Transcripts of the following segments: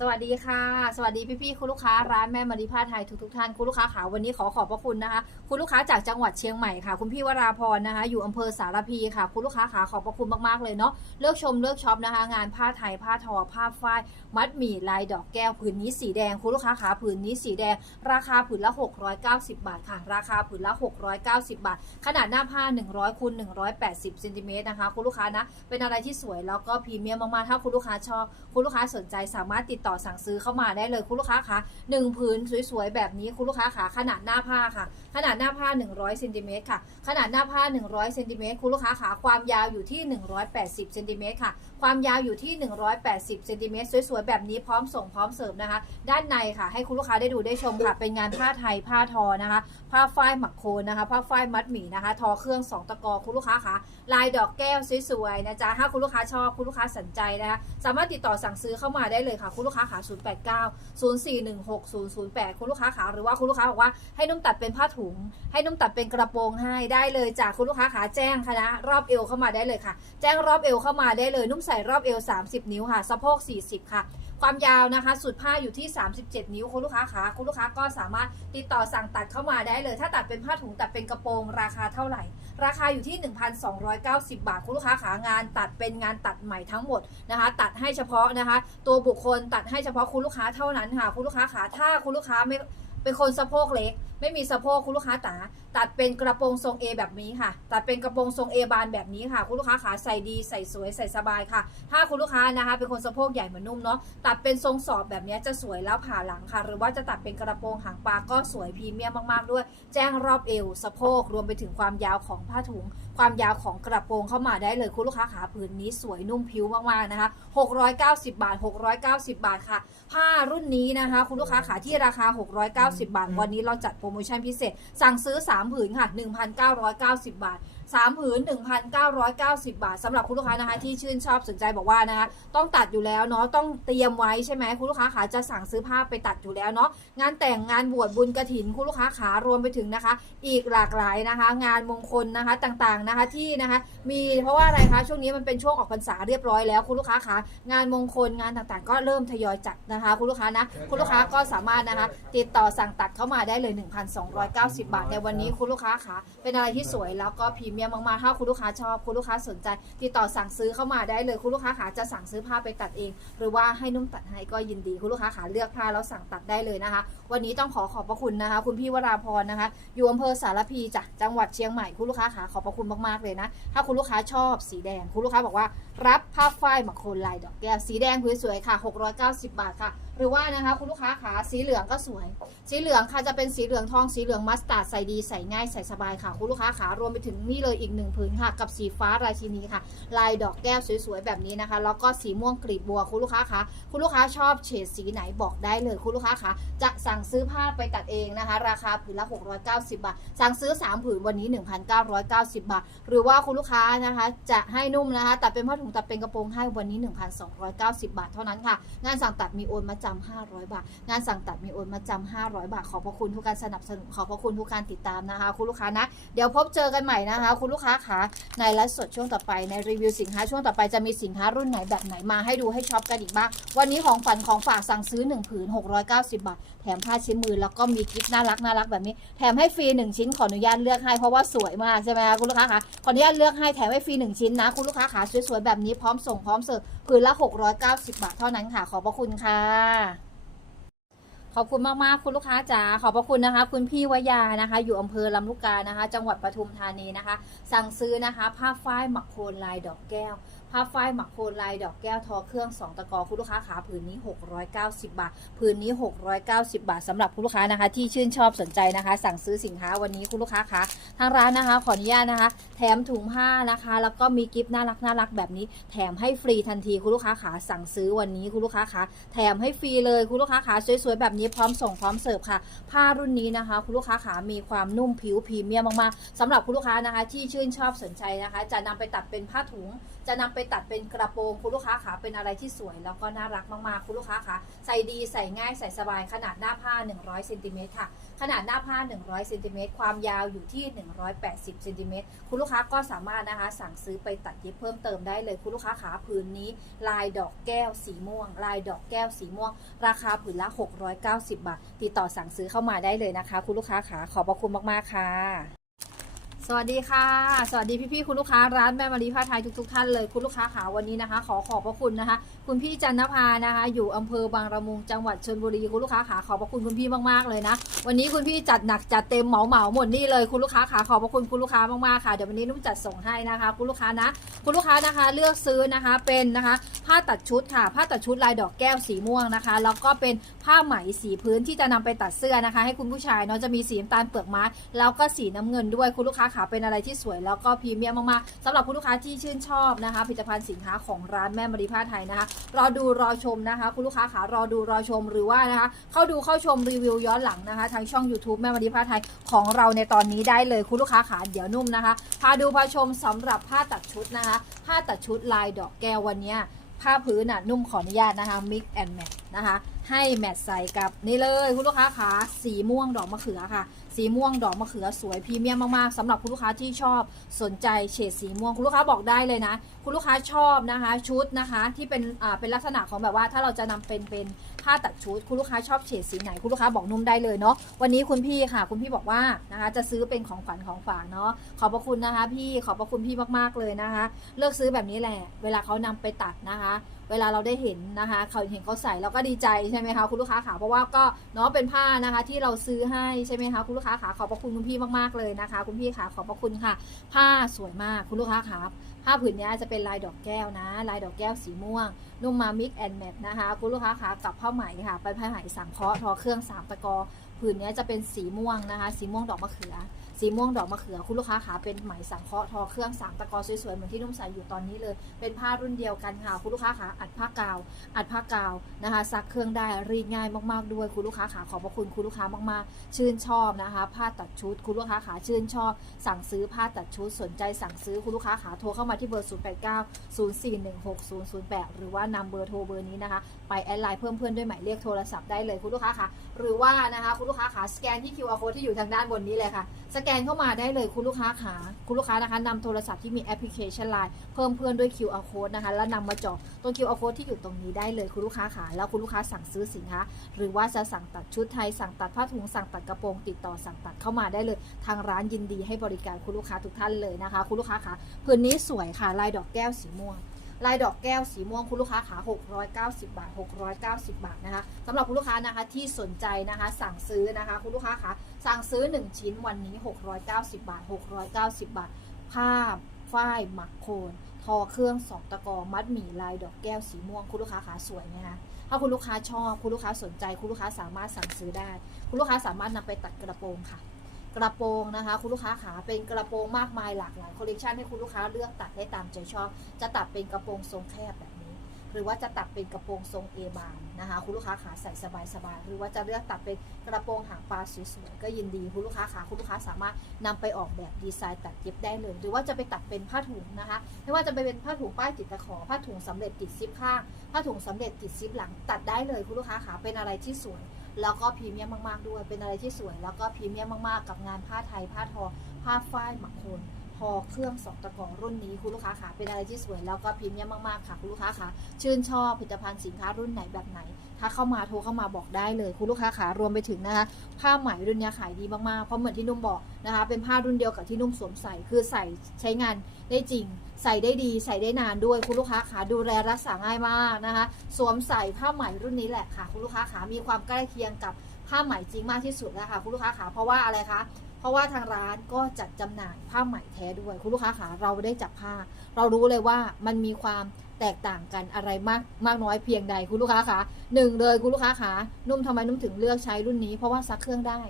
สวัสดีค่ะ สวัสดีพี่ๆคุณลูกค้าร้านแม่มาริผ้าไทยทุกๆท่านคุณลูกค้าขาวันนี้ขอขอบพระคุณนะคะ คุณลูกค้าจากจังหวัดเชียงใหม่ค่ะ คุณพี่วราพรนะคะ อยู่อำเภอสารพีค่ะ คุณลูกค้าขาขอบพระคุณมากๆเลยเนาะเลือกชมเลือกช็อปนะคะ งานผ้าไทยผ้าทอผ้าฝ้ายมัดหมี่ลายดอกแก้วผืนนี้สีแดง คุณลูกค้าขาผืนนี้สีแดง ราคาผืนละ 690 บาทค่ะ ราคาผืนละ 690 บาท ขนาดหน้าผ้า 100คูณ180เซนติเมตรนะคะคุณลูกค้านะเป็นอะไรที่สวยแล้วก็พรีเมียมมากๆถ้าคุณลูกค้าชอบคุณลูกค้าสนใจสามารถติดต่อสั่งซื้อเข้ามาได้เลยคุณลูกค้าคะหนึ่งผืนสวยๆแบบนี้คุณลูกค้าขาขนาดหน้าผ้าค่ะ ขนาดหน้าผ้า 100เซนติเมตรค่ะ ขนาดหน้าผ้า 100เซนติเมตรคุณลูกค้าขาความยาวอยู่ที่ 180เซนติเมตรค่ะ ความยาวอยู่ที่ 180เซนติเมตรสวยๆแบบนี้พร้อมส่งพร้อมเสร์ฟนะคะ ด้านในค่ะ ให้คุณลูกค้าได้ดูได้ชมค่ะ เป็นงานผ้าไทยผ้าทอนะคะ ผ้าฝ้ายหมักโคนนะคะ ผ้าฝ้ายมัดหมี่นะคะ ทอเครื่อง 2 ตะกอคุณลูกค้าคะลายดอกแก้วสวยๆนะจ๊ะถ้าคุณลูกค้าชอบคุณลูกค้าสนใจนะคะสามารถติดต่อสั่งซื้อเข้ามาได้เลยค่ะคุณลูกค้าขา089 0416 008 คุณลูกค้าขาหรือว่าคุณลูกค้าบอกว่าให้นุ่มตัดเป็นผ้าถุง ให้นุ่มตัดเป็นกระโปรงให้ได้เลยจากคุณลูกค้าขาแจ้งคณะรอบเอวเข้ามาได้เลยค่ะ แจ้งรอบเอวเข้ามาได้เลย นุ่มใส่รอบเอว 30 นิ้วค่ะสะโพก 40 ค่ะความยาวนะคะสุดผ้าอยู่ที่ 37 นิ้วคุณลูกค้าขาคุณลูกค้าก็สามารถติดต่อสั่งตัดเข้ามาได้เลย ถ้าตัดเป็นผ้าถุงตัดเป็นกระโปรงราคาเท่าไหร่ ราคาอยู่ที่ 1,290 บาท คุณลูกค้าขางานตัดเป็นงานตัดใหม่ทั้งหมดนะคะ ตัดให้เฉพาะนะคะ ตัวบุคคลตัดให้เฉพาะคุณลูกค้าเท่านั้นค่ะ คุณลูกค้าขาถ้าคุณลูกค้าไม่เป็นคนสะโพกเล็ก ไม่มีสะโพกคุณลูกค้าตาตัดเป็นกระโปรงทรง A แบบนี้ค่ะ ตัดเป็นกระโปรงทรง A บานแบบนี้ค่ะ คุณลูกค้าขาใส่ดีใส่สวยใส่สบายค่ะ ถ้าคุณลูกค้านะคะ เป็นคนสะโพกใหญ่เหมือนนุ่มเนาะตัดเป็นทรงสอบแบบนี้จะสวยแล้วผ่าหลังค่ะ หรือว่าจะตัดเป็นกระโปรงหางปลาก็สวยพรีเมียมมากๆด้วย แจ้งรอบเอวสะโพกรวมไปถึงความยาวของผ้าถุง ความยาวของกระโปรงเข้ามาได้เลยคุณลูกค้าขาผืนนี้สวยนุ่มผิวมากๆนะคะ 690 บาท 690 บาทค่ะ ผ้ารุ่นนี้นะคะ คุณลูกค้าขาที่ราคา 690 บาท วันนี้เราจัดโปรโมมชั่นพิเศษ สั่งซื้อ 3 ผืนค่ะ 1,990 บาท 3ผืน 1,990 บาทสำหรับคุณลูกค้านะคะที่ชื่นชอบสนใจบอกว่านะคะต้องตัดอยู่แล้วเนาะต้องเตรียมไว้ใช่ไหมคุณลูกค้าขาจะสั่งซื้อผ้าไปตัดอยู่แล้วเนาะงานแต่งงานบวชบุญกระถินคุณลูกค้าขารวมไปถึงนะคะ อีกหลากหลายนะคะ งานมงคลนะคะต่างๆนะคะที่นะคะมีเพราะว่าอะไรคะช่วงนี้มันเป็นช่วงออกพรรษาเรียบร้อยแล้วคุณลูกค้าขางานมงคลงานต่างๆ ก็เริ่มทยอยจัดนะคะ คุณลูกค้านะคุณลูกค้าก็สามารถนะคะ ติดต่อสั่งตัดเข้ามาได้เลย 1,290 บาทในวันนี้คุณลูกค้าขาเป็นอะไรที่สวยแล้วก็พรีเมียมมากๆถ้าคุณลูกค้าชอบคุณลูกค้าสนใจ ติดต่อสั่งซื้อเข้ามาได้เลยคุณลูกค้าขาจะสั่งซื้อผ้าไปตัดเอง หรือว่าให้นุ่มตัดให้ก็ยินดี คุณลูกค้าขาเลือกผ้าแล้วสั่งตัดได้เลยนะคะ วันนี้ต้องขอขอบพระคุณนะคะ คุณพี่วราพรนะคะอยู่อำเภอสารพีจ้ะจังหวัดเชียงใหม่คุณลูกค้าขาขอบพระคุณมากๆเลยนะ ถ้าคุณลูกค้าชอบสีแดง คุณลูกค้าบอกว่า รับผ้าฝ้ายหมักโคนลายดอกแก้วสีแดงสวยๆค่ะ 690 บาทค่ะ หรือว่านะคะคุณลูกค้าขาสีเหลืองก็สวย สีเหลืองค่ะจะเป็นสีเหลืองทองสีเหลืองมัสตาร์ดใส่ดีใส่ง่ายใส่สบายค่ะ คุณลูกค้าขารวมไปถึงนี่เลยอีกหนึ่งผืนค่ะ กับสีฟ้าราชินีค่ะ ลายดอกแก้วสวยๆแบบนี้นะคะ แล้วก็สีม่วงกลีบบัวคุณลูกค้าคะคุณลูกค้าชอบเฉดสีไหนบอกได้เลยคุณลูกค้าคะจะสั่งซื้อผ้าไปตัดเองนะคะ ราคาผืนละ 690 บาท สั่งซื้อ 3 ผืนวันนี้ 1,990 บาท หรือว่าคุณลูกค้านะคะ จะให้นุ่มนะคะ ตัดเป็นผ้าถุงตัดเป็นกระโปรงให้วันนี้ 1,290 บาทเท่านั้นค่ะ งานสั่งตัดมีโอนมาจำ500 บาท งานสั่งตัดมีโอนมาจำ500 บาท ขอบพระคุณทุกการสนับสนุนขอบพระคุณทุกการติดตามนะคะ คุณลูกค้านะ เดี๋ยวพบเจอกันใหม่นะคะคุณลูกค้าคะในไลฟ์สดช่วงต่อไปในรีวิวสินค้าช่วงต่อไปจะมีสินค้ารุ่นไหนแบบไหนมาให้ดูให้ช็อปกันอีกบ้าง วันนี้ของฝันของฝากสั่งซื้อ 1 ผืน 690 บาท แถมผ้าชิ้นมือแล้วก็มีกิฟต์น่ารักน่ารักแบบนี้ แถมให้ฟรี 1 ชิ้นขออนุญาตเลือกให้เพราะว่าสวยมากใช่ไหมคะคุณลูกค้าคะขออนุญาตเลือกให้แถมให้ฟรี1ชิ้นนะคุณลูกค้าขาสวยๆแบบนี้พร้อมส่งพร้อมเสิร์ฟผืนละ 690 บาทเท่านั้นค่ะขอบพระคุณค่ะ ขอบคุณมากๆ คุณลูกค้าจ๋าขอบพระคุณนะคะ คุณพี่วยานะคะ อยู่อำเภอลำลูกกานะคะ จังหวัดปทุมธานีนะคะ สั่งซื้อนะคะ ผ้าฝ้ายหมักโคนลายดอกแก้ว ผ้าฝ้ายหมักโคนลายดอกแก้วทอเครื่อง 2 ตะกอคุณลูกค้าขาผืนนี้ 690 บาท ผืนนี้ 690 บาทสำหรับคุณลูกค้านะคะ ที่ชื่นชอบสนใจนะคะ สั่งซื้อสินค้าวันนี้คุณลูกค้าคะทางร้านนะคะ ขออนุญาตนะคะ แถมถุงผ้านะคะ แล้วก็มีกิฟต์น่ารักน่ารักแบบนี้ แถมให้ฟรีทันทีคุณลูกค้าขาสั่งซื้อวันนี้คุณลูกค้าขาแถมให้ฟรีเลยคุณลูกค้าขาสวยๆแบบนี้พร้อมส่งพร้อมเสิร์ฟค่ะ ผ้ารุ่นนี้นะคะ คุณลูกค้าขามีความนุ่มผิวพรีเมียมมากๆสำหรับคุณลูกค้านะคะ ที่ชื่นชอบสนใจนะคะ จะนำไปตัดเป็นผ้าถุง จะนำไปตัดเป็นกระโปรงคุณลูกค้าขาเป็นอะไรที่สวยแล้วก็น่ารักมากๆคุณลูกค้าขาใส่ดีใส่ง่ายใส่สบายขนาดหน้าผ้า 100เซนติเมตรค่ะขนาดหน้าผ้า 100เซนติเมตรความยาวอยู่ที่ 180เซนติเมตรคุณลูกค้าก็สามารถนะคะสั่งซื้อไปตัดเย็บเพิ่มเติมได้เลยคุณลูกค้าขาผืนนี้ ลายดอกแก้วสีม่วง ลายดอกแก้วสีม่วง ราคาผืนละ 690 บาท ติดต่อสั่งซื้อเข้ามาได้เลยนะคะ คุณลูกค้าขาขอบพระคุณมากๆค่ะ สวัสดีค่ะ สวัสดีพี่ๆคุณลูกค้าร้านแม่มารีผ้าไทยทุกๆท่านเลยคุณลูกค้าขาวันนี้นะคะ ขอขอบพระคุณนะคะ คุณพี่จันนภานะคะ อยู่อำเภอบางระมุงจังหวัดชลบุรีคุณลูกค้าขาขอบพระคุณคุณพี่มากๆเลยนะ วันนี้คุณพี่จัดหนักจัดเต็มเหมาเหมาหมดนี่เลยคุณลูกค้าขาขอบพระคุณคุณลูกค้ามากๆค่ะเดี๋ยววันนี้นุ่มจัดส่งให้นะคะ คุณลูกค้านะ คุณลูกค้านะคะ เลือกซื้อนะคะเป็นนะคะ ผ้าตัดชุดค่ะ ผ้าตัดชุดลายดอกแก้วสีม่วงนะคะ แล้วก็เป็นผ้าไหมสีพื้นที่จะนำไปตัดเสื้อนะคะ ให้คุณผู้ชายเนาะจะมีสีน้ำตาลเปลือกไม้แล้วก็สีน้ำเงินด้วยคุณลูกค้าขาเป็นอะไรที่สวยแล้วก็พรีเมียมมากๆสำหรับคุณลูกค้าที่ชื่นชอบนะคะ ผลิตภัณฑ์สินค้าของร้านแม่มารีผ้าไทยนะคะ รอดูรอชมนะคะ คุณลูกค้าขารอดูรอชมหรือว่านะคะ เข้าดูเข้าชมรีวิวย้อนหลังนะคะ ทางช่อง YouTube แม่มารีผ้าไทยของเราในตอนนี้ได้เลยคุณลูกค้าขาเดี๋ยวนุ่มนะคะพาดูพาชมสำหรับผ้าตัดชุดนะคะ ผ้าตัดชุดลายดอกแก้ววันนี้ผ้าพื้นอะนุ่มขออนุญาตนะคะ mix and match นะคะ ให้แมทใส่กับนี่เลยคุณลูกค้าขาสีม่วงดอกมะเขือค่ะ สีม่วงดอกมะเขือสวยพรีเมียมมากๆสำหรับคุณลูกค้าที่ชอบสนใจเฉดสีม่วงคุณลูกค้าบอกได้เลยนะ คุณลูกค้าชอบนะคะ ชุดนะคะที่เป็นอ่าเป็นลักษณะของแบบว่าถ้าเราจะนำเป็นเป็นผ้าตัดชุด คุณลูกค้าชอบเฉดสีไหนคุณลูกค้าบอกนุ่มได้เลยเนาะวันนี้คุณพี่ค่ะ คุณพี่บอกว่านะคะจะซื้อเป็นของขวัญของฝากเนาะขอบพระคุณนะคะ พี่ขอบพระคุณพี่มากๆเลยนะคะ เลือกซื้อแบบนี้แหละ เวลาเขานำไปตัดนะคะเวลาเราได้เห็นนะคะเขาเห็นเขาใส่เราก็ดีใจใช่ไหมคะคุณลูกค้าขาเพราะว่าก็เนาะเป็นผ้านะคะที่เราซื้อให้ใช่ไหมคะคุณลูกค้าขาขอบพระคุณคุณพี่มากๆเลยนะคะ คุณพี่ขาขอบพระคุณค่ะ ผ้าสวยมากคุณลูกค้าขาผ้าผืนนี้จะเป็นลายดอกแก้วนะ ลายดอกแก้วสีม่วงนุ่มมามิกแอนแมทนะคะคุณลูกค้าขากับผ้าไหมค่ะเป็นผ้าไหมสังเคราะห์ทอเครื่องสามตะกอผืนนี้จะเป็นสีม่วงนะคะ สีม่วงดอกมะเขือ สีม่วงดอกมะเขือคุณลูกค้าขาเป็นไหมสังเคราะห์ทอเครื่องสามตะกอสวยๆเหมือนที่นุ่มใส่อยู่ตอนนี้เลย เป็นผ้ารุ่นเดียวกันค่ะคุณลูกค้าขาอัดผ้ากาว อัดผ้ากาวนะคะ ซักเครื่องได้รีดง่ายมากๆด้วยคุณลูกค้าขาขอบพระคุณคุณลูกค้ามากๆ ชื่นชอบนะคะ ผ้าตัดชุดคุณลูกค้าขาชื่นชอบ สั่งซื้อผ้าตัดชุดสนใจสั่งซื้อคุณลูกค้าขาโทรเข้ามาที่เบอร์ 0 8 9 0 4 1 6 0 0 8 หรือว่านำเบอร์โทรเบอร์นี้นะคะ ไปแอดไลน์เพิ่มเพื่อนด้วยหมายเลขโทรศัพท์ได้เลยคุณลูกค้าขาหรือว่านะคะคุณลูกค้าขาสแกนที่ QR code ที่อยู่ทางด้านบนนี้เลยค่ะ สแกนเข้ามาได้เลยคุณลูกค้าขาคุณลูกค้านะคะนำโทรศัพท์ที่มีแอปพลิเคชันไลน์เพิ่มเพื่อนด้วย QR code นะคะ แล้วนำมาจาะตรง QR code ที่อยู่ตรงนี้ได้เลยคุณลูกค้าขาแล้วคุณลูกค้าสั่งซื้อสินค้าหรือว่าจะสั่งตัดชุดไทยสั่งตัดผ้าถุงสั่งตัดกระโปรงติดต่อสั่งตัดเข้ามาได้เลย ทางร้านยินดีให้บริการคุณลูกค้าทุกท่านเลยนะคะ คุณลูกค้าขาพื้นนี้สวยค่ะลายดอกแก้วสีม่วง ลายดอกแก้วสีม่วงคุณลูกค้าขา690 บาท 690 บาทนะคะสำหรับคุณลูกค้านะคะที่สนใจนะคะสั่งซื้อนะคะคุณลูกค้าขาสั่งซื้อ 1 ชิ้นวันนี้ 690 บาท 690 บาท ผ้าฝ้ายหมักโคนทอเครื่องสองตะกอมัดหมี่ลายดอกแก้วสีม่วงคุณลูกค้าขาสวยไหมคะถ้าคุณลูกค้าชอบคุณลูกค้าสนใจ คุณลูกค้าสามารถสั่งซื้อได้ คุณลูกค้าสามารถนำไปตัดกระโปรงค่ะ กระโปรงนะคะ คุณลูกค้าขาเป็นกระโปรงมากมายหลากหลายคอลเลกชันให้คุณลูกค้าเลือกตัดได้ตามใจชอบ จะตัดเป็นกระโปรงทรงแคบแบบนี้ หรือว่าจะตัดเป็นกระโปรงทรงเอบานนะคะ คุณลูกค้าขาใส่สบายๆหรือว่าจะเลือกตัดเป็นกระโปรงหางปลาสวยๆก็ยินดีคุณลูกค้าขาคุณลูกค้าสามารถนำไปออกแบบดีไซน์ตัดเย็บได้เลย หรือว่าจะไปตัดเป็นผ้าถุงนะคะ ไม่ว่าจะไปเป็นผ้าถุงป้ายติดตะขอผ้าถุงสำเร็จติดซิปข้างผ้าถุงสำเร็จติดซิปหลังตัดได้เลยคุณลูกค้าขาเป็นอะไรที่สวย แล้วก็พรีเมียมมาก ๆ ด้วย เป็นอะไรที่สวย แล้วก็พรีเมียมมาก ๆ กับงานผ้าไทย ผ้าทอ ผ้าฝ้ายหมักโคน อเครื่องสองตะกอรุ่นนี้คุณลูกค้าขาเป็นอะไรที่สวยแล้วก็พรีเมียมมากๆค่ะคุณลูกค้าขาชื่นชอบผลิตภัณฑ์สินค้ารุ่นไหนแบบไหน ถ้าเข้ามาโทรเข้ามาบอกได้เลยคุณลูกค้าขารวมไปถึงนะคะผ้าไหมรุ่นนี้ขายดีมากๆเพราะเหมือนที่นุ่มบอกนะคะ เป็นผ้ารุ่นเดียวกับที่นุ่มสวมใส่คือใส่ใช้งานได้จริงใส่ได้ดีใส่ได้นานด้วยคุณลูกค้าขาดูแลรักษาง่ายมากนะคะ สวมใส่ผ้าไหมรุ่นนี้แหละค่ะ คุณลูกค้าขามีความใกล้เคียงกับผ้าไหมจริงมากที่สุดแล้วค่ะคุณลูกค้าขาเพราะว่าอะไรคะ ราะว่าทางร้านก็จัดจำหน่ายผ้าไหมแท้ด้วย คุณลูกค้าขาเราได้จับผ้า เรารู้เลยว่ามันมีความแตกต่างกันอะไรมากมากน้อยเพียงใดคุณลูกค้าขาหนึ่งเลยคุณลูกค้าขานุ่มทำไมนุ่มถึงเลือกใช้รุ่นนี้เพราะว่าซักเครื่องได้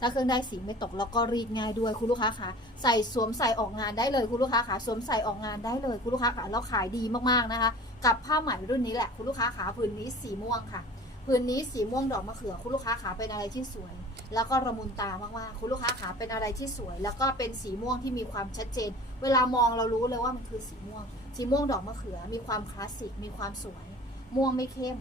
ซักเครื่องได้สีไม่ตกแล้วก็รีดง่ายด้วยคุณลูกค้าขาใส่สวมใส่ออกงานได้เลยคุณลูกค้าขาสวมใส่ออกงานได้เลยคุณลูกค้าขาแล้วขายดีมากๆนะคะ กับผ้าไหมรุ่นนี้แหละคุณลูกค้าขาผืนนี้สีม่วงค่ะ ผืนนี้สีม่วงดอกมะเขือคุณลูกค้าขาเป็นอะไรที่สวย แล้วก็ระมุนตามากๆคุณลูกค้าขาเป็นอะไรที่สวย แล้วก็เป็นสีม่วงที่มีความชัดเจน เวลามองเรารู้เลยว่ามันคือสีม่วง สีม่วงดอกมะเขือมีความคลาสสิกมีความสวย ม่วงไม่เข้ม